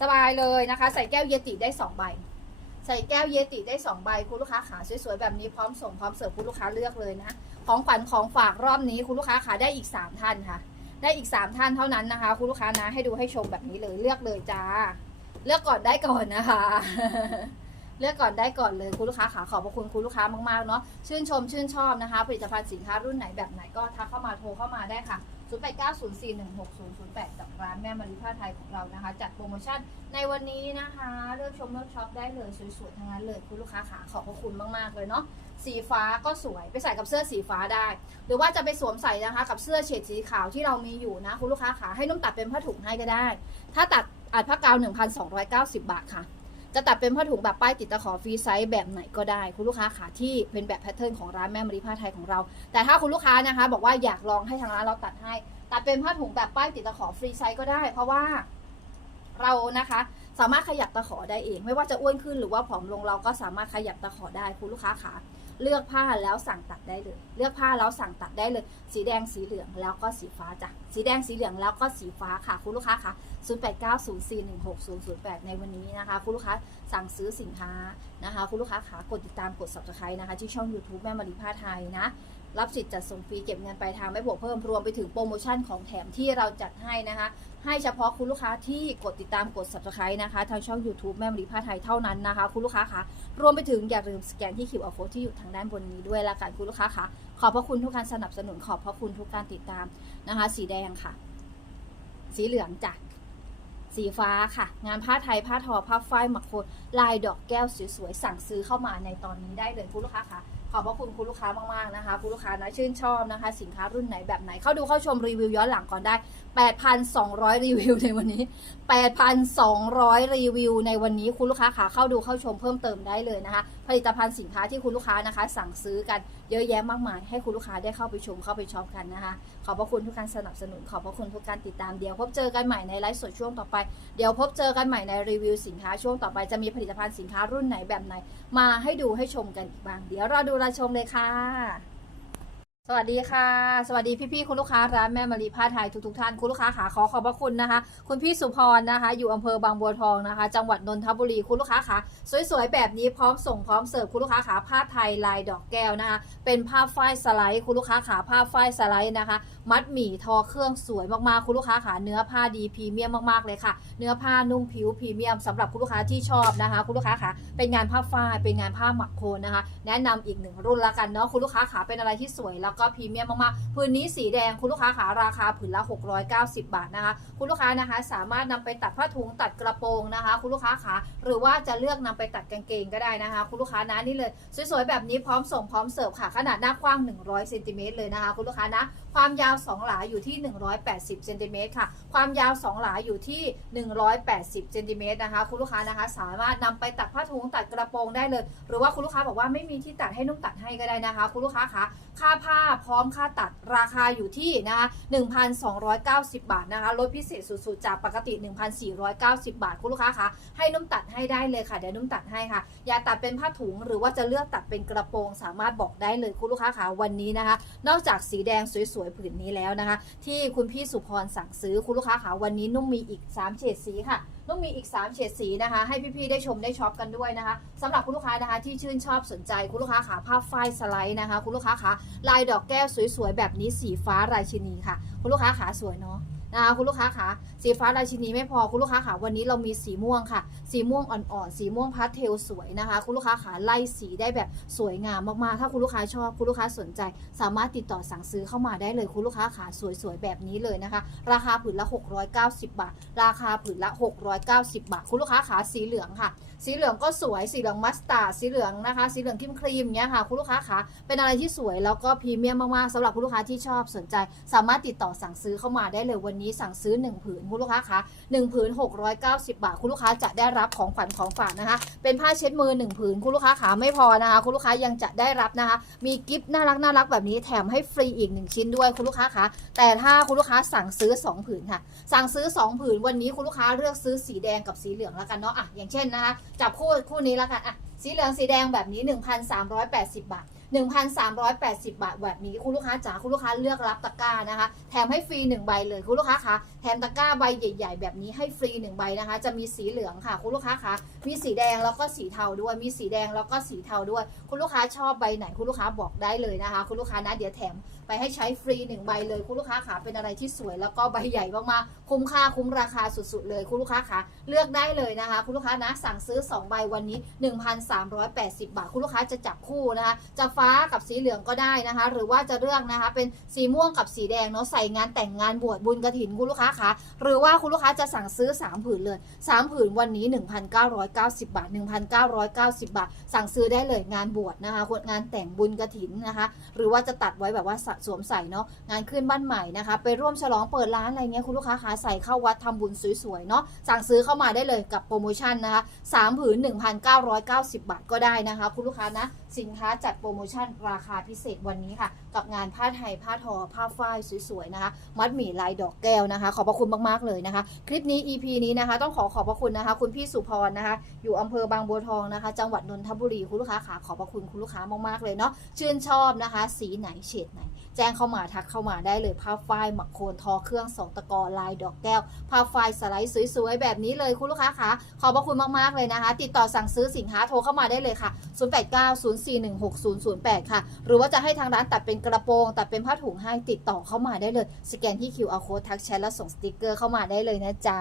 สบายเลยนะคะ ใส่แก้วเยติได้สองใบใส่แก้วเยติได้ 2 ใบ คุณลูกค้าขาสวยๆ แบบนี้พร้อมส่งพร้อมเสิร์ฟคุณลูกค้าเลือกเลยนะ ของขวัญของฝากรอบนี้คุณลูกค้าขาได้อีก 3 ท่านค่ะ ได้อีก 3 ท่านเท่านั้นนะคะ คุณลูกค้านะให้ดูให้ชมแบบนี้เลยเลือกเลยจ้า เลือกก่อนได้ก่อนนะคะ เลือกก่อนได้ก่อนเลยคุณลูกค้าขาขอบพระคุณคุณลูกค้ามากๆเนาะชื่นชมชื่นชอบนะคะ ผลิตภัณฑ์สินค้ารุ่นไหนแบบไหนก็ทักเข้ามาโทรเข้ามาได้ค่ะ 0890416008จากร้านแม่มาริผ้าไทยของเรานะคะ จัดโปรโมชั่นในวันนี้นะคะ เลือกชมเลือกช็อปได้เลยสวยๆทั้งนั้นเลยคุณลูกค้าขาขอบพระคุณมากๆเลยเนาะสีฟ้าก็สวยไปใส่กับเสื้อสีฟ้าได้ หรือว่าจะไปสวมใส่นะคะ กับเสื้อเฉดสีขาวที่เรามีอยู่นะคุณลูกค้าขาให้นุ่มตัดเป็นผ้าถุงให้ก็ได้ ถ้าตัดอัดผ้ากาว 1,290 บาทค่ะ จะตัดเป็นผ้าถุงแบบป้ายติดตะขอฟรีไซส์แบบไหนก็ได้ คุณลูกค้าขาที่เป็นแบบแพทเทิร์นของร้านแม่มาริผ้าไทยของเรา แต่ถ้าคุณลูกค้านะคะ บอกว่าอยากลองให้ทางร้านเราตัดให้ ตัดเป็นผ้าถุงแบบป้ายติดตะขอฟรีไซส์ก็ได้ เพราะว่าเรานะคะ สามารถขยับตะขอได้เอง ไม่ว่าจะอ้วนขึ้นหรือว่าผอมลงเราก็สามารถขยับตะขอได้คุณลูกค้าขา เลือกผ้าแล้วสั่งตัดได้เลย เลือกผ้าแล้วสั่งตัดได้เลย สีแดงสีเหลืองแล้วก็สีฟ้าจ้ะสีแดงสีเหลืองแล้วก็สีฟ้าค่ะคุณลูกค้าค่ะ 0890416008 ในวันนี้นะคะคุณลูกค้าสั่งซื้อสินค้านะคะคุณลูกค้าขากดติดตามกด subscribe นะคะที่ช่อง YouTube แม่มารีผ้าไทยนะ รับสิทธิ์จัดส่งฟรีเก็บเงินปลายทางไม่บวกเพิ่มรวมไปถึงโปรโมชั่นของแถมที่เราจัดให้นะคะ ให้เฉพาะคุณลูกค้าที่กดติดตามกด subscribe นะคะ ทางช่อง YouTube แม่มรีผ้าไทยเท่านั้นนะคะ คุณลูกค้าคะรวมไปถึงอย่าลืมสแกนที่คิวอาร์โค้ดที่อยู่ทางด้านบนนี้ด้วยละกันคุณลูกค้าคะขอบพระคุณทุกการสนับสนุนขอบพระคุณทุกการติดตามนะคะ สีแดงค่ะ สีเหลืองจ้ะสีฟ้าค่ะ งานผ้าไทยผ้าทอผ้าฝ้ายหมักโคนลายดอกแก้วสวยๆสั่งซื้อเข้ามาในตอนนี้ได้เลยคุณลูกค้าค่ะ ขอบพระคุณคุณลูกค้ามากๆนะคะ คุณลูกค้านะชื่นชอบนะคะ สินค้ารุ่นไหนแบบไหน เข้าดูเข้าชมรีวิวย้อนหลังก่อนได้ 8,200 รีวิวในวันนี้ 8,200 รีวิวในวันนี้คุณลูกค้าขาเข้าดูเข้าชมเพิ่มเติมได้เลยนะคะ ผลิตภัณฑ์สินค้าที่คุณลูกค้านะคะ สั่งซื้อกัน เยอะแยะมากมาย ให้คุณลูกค้าได้เข้าไปชมเข้าไปช็อปกันนะคะ ขอบพระคุณทุกการสนับสนุน ขอบพระคุณทุกการติดตามเดี๋ยวพบเจอกันใหม่ในไลฟ์สดช่วงต่อไป เดี๋ยวพบเจอกันใหม่ในรีวิวสินค้าช่วงต่อไปจะมีผลิตภัณฑ์สินค้ารุ่นไหนแบบไหน มาให้ดูให้ชมกันอีกบ้าง เดี๋ยวเราดูรอชมเลยค่ะ สวัสดีค่ะ สวัสดีพี่ๆคุณลูกค้าร้านแม่มารีผ้าไทยทุกๆท่านคุณลูกค้าขาขอขอบพระคุณนะคะ คุณพี่สุพรนะคะ อยู่อำเภอบางบัวทองนะคะ จังหวัดนนทบุรีคุณลูกค้าขาสวยๆแบบนี้พร้อมส่งพร้อมเสิร์ฟคุณลูกค้าขาผ้าไทยลายดอกแก้วนะคะ เป็นผ้าฝ้ายสไลด์คุณลูกค้าขาผ้าฝ้ายสไลด์นะคะมัดหมี่ทอเครื่องสวยมากๆ คุณลูกค้าขาเนื้อผ้าดีพรีเมียมมากๆเลยค่ะ เนื้อผ้านุ่มผิวพรีเมียมสำหรับคุณลูกค้าที่ชอบนะคะ คุณลูกค้าขาเป็นงานผ้าฝ้ายเป็นงานผ้าหมักโคนนะคะ แนะนำอีกหนึ่งรุ่นละกันเนาะคุณลูกค้าขาเป็นอะไรที่สวยแล้วก็พรีเมียมมากๆพื้นนี้สีแดงคุณลูกค้าขาราคาผืนละ 690 บาทนะคะ คุณลูกค้านะคะ สามารถนำไปตัดผ้าถุงตัดกระโปรงนะคะ คุณลูกค้าขาหรือว่าจะเลือกนำไปตัดกางเกงก็ได้นะคะ คุณลูกค้านะนี่เลย สวยๆแบบนี้พร้อมส่งพร้อมเสิร์ฟค่ะขนาดหน้ากว้าง 100เซนติเมตรเลยนะคะ คุณลูกค้านะ ความยาว2หลาอยู่ที่ 180เซนติเมตรค่ะ ความยาว2หลาอยู่ที่ 180เซนติเมตรนะคะ คุณลูกค้านะคะ สามารถนำไปตัดผ้าถุงตัดกระโปรงได้เลย หรือว่าคุณลูกค้าบอกว่าไม่มีที่ตัดให้นุ่มตัดให้ก็ได้นะคะ คุณลูกค้าคะค่าผ้าพร้อมค่าตัดราคาอยู่ที่นะคะ1,290 บาทนะคะลดพิเศษสุดๆจากปกติ 1,490 บาท คุณลูกค้าคะให้นุ่มตัดให้ได้เลยค่ะเดี๋ยวนุ่มตัดให้ค่ะ อย่าตัดเป็นผ้าถุงหรือว่าจะเลือกตัดเป็นกระโปรง สามารถบอกได้เลยคุณลูกค้าคะวันนี้นะคะ นอกจากสีแดงสวยวยผืนนี้แล้วนะคะ ที่คุณพี่สุพรสั่งซื้อคุณลูกค้าขาวันนี้นุ่มมีอีก 3 เฉดสีค่ะนุ่มมีอีก 3 เฉดสีนะคะ ให้พี่ๆได้ชมได้ช็อปกันด้วยนะคะสำหรับคุณลูกค้านะคะที่ชื่นชอบสนใจคุณลูกค้าขาภาฝ้ายสไลด์นะคะ คุณลูกค้าขาลายดอกแก้วสวยๆแบบนี้สีฟ้าราชินีค่ะ คุณลูกค้าขาสวยเนาะ นะคะคุณลูกค้าขาสีฟ้าราชินีไม่พอคุณลูกค้าขาวันนี้เรามีสีม่วงค่ะ สีม่วงอ่อนๆสีม่วงพาสเทลสวยนะคะ คุณลูกค้าขาไล่สีได้แบบสวยงามมากๆ ถ้าคุณลูกค้าชอบคุณลูกค้าสนใจ สามารถติดต่อสั่งซื้อเข้ามาได้เลยคุณลูกค้าขาสวยๆแบบนี้เลยนะคะ ราคาผืนละ 690 บาท ราคาผืนละ 690 บาท คุณลูกค้าขาสีเหลืองค่ะ สีเหลืองก็สวย สีเหลืองมัสตาร์ด สีเหลืองนะคะ สีเหลืองครีมครีมเงี้ยค่ะ คุณลูกค้าขาเป็นอะไรที่สวยแล้วก็พรีเมียมมากๆสำหรับคุณลูกค้าที่ชอบสนใจ สามารถติดต่อสั่งซื้อเข้ามาได้เลยวันนี้สั่งซื้อ 1 ผืนคุณลูกค้าคะ1ผืน 690 บาท คุณลูกค้าจะได้รับของขวัญของฝากนะคะ เป็นผ้าเช็ดมือ 1 ผืนคุณลูกค้าขาไม่พอนะคะ คุณลูกค้ายังจะได้รับนะคะ มีกิฟต์น่ารักน่ารักแบบนี้แถมให้ฟรีอีก 1 ชิ้นด้วยคุณลูกค้าคะแต่ถ้าคุณลูกค้าสั่งซื้อ 2 ผืนค่ะ สั่งซื้อ 2 ผืนวันนี้คุณลูกค้าเลือกซื้อสีแดงกับสีเหลืองแล้วกันเนาะอะอย่างเช่นนะคะจับคู่คู่นี้แล้วกันอะสีเหลืองสีแดงแบบนี้ 1,380 บาท 1,380 บาทแบบนี้คุณลูกค้าจ๋าคุณลูกค้าเลือกรับตะกร้านะคะ แถมให้ฟรี 1 ใบเลยคุณลูกค้าคะแถมตะกร้าใบใหญ่ ๆ แบบนี้ให้ฟรี 1 ใบนะคะ จะมีสีเหลืองค่ะ คุณลูกค้าคะมีสีแดงแล้วก็สีเทาด้วย มีสีแดงแล้วก็สีเทาด้วย คุณลูกค้าชอบใบไหน คุณลูกค้าบอกได้เลยนะคะ คุณลูกค้านะเดี๋ยวแถมไปให้ใช้ฟรี 1 ใบเลย คุณลูกค้าขาเป็นอะไรที่สวยแล้วก็ใบใหญ่มากๆคุ้มค่าคุ้มราคาสุดๆ เลยคุณลูกค้าขาเลือกได้เลยนะคะ คุณลูกค้านะสั่งซื้อ 2 ใบวันนี้ 1,380 บาท คุณลูกค้าจะจับคู่นะคะจะฟ้ากับสีเหลืองก็ได้นะคะ หรือว่าจะเลือกนะคะ เป็นสีม่วงกับสีแดงเนาะใส่งานแต่งงานบวชบุญกระถินคุณลูกค้าคะหรือว่าคุณลูกค้าจะสั่งซื้อ 3 ผืนเลย3ผืนวันนี้ 1,990 บาท 1,990 บาท สั่งซื้อได้เลยงานบวชนะคะงานแต่งบุญกระถินนะคะ หรือว่าจะตัดไว้แบบว่าสวมใส่เนาะงานขึ้นบ้านใหม่นะคะ ไปร่วมฉลองเปิดร้านอะไรเงี้ยคุณลูกค้าคะใส่เข้าวัดทำบุญสวยๆเนาะสั่งซื้อเข้ามาได้เลยกับโปรโมชั่นนะคะ3ผืน 1,990 บาทก็ได้นะคะ คุณลูกค้านะ สินค้าจัดโปรโมชั่นราคาพิเศษวันนี้ค่ะ กับงานผ้าไทยผ้าทอ ผ้าฝ้ายสวยๆนะคะ มัดหมี่ลายดอกแก้วนะคะ ขอบพระคุณมากๆเลยนะคะ คลิปนี้ EP นี้นะคะ ต้องขอขอบพระคุณนะคะ คุณพี่สุพรนะคะ อยู่อำเภอบางบัวทองนะคะ จังหวัดนนทบุรีคุณลูกค้าขาขอบพระคุณคุณลูกค้ามากๆเลยเนาะชื่นชอบนะคะ สีไหนเฉดไหนแจ้งเข้ามาทักเข้ามาได้เลยผ้าฝ้ายหมักโคนทอเครื่องสองตะกอลายดอกแก้วผ้าฝ้ายสไลด์สวยๆแบบนี้เลยคุณลูกค้าคะขอบพระคุณมากๆเลยนะคะ ติดต่อสั่งซื้อสินค้าโทรเข้ามาได้เลยค่ะ 0890416008 ค่ะ หรือว่าจะให้ทางร้านตัดเป็นกระโปรงตัดเป็นผ้าถุงให้ติดต่อเข้ามาได้เลย สแกนที่ QR code ทักแชทแล้วส่งสติกเกอร์เข้ามาได้เลยนะจ๊ะ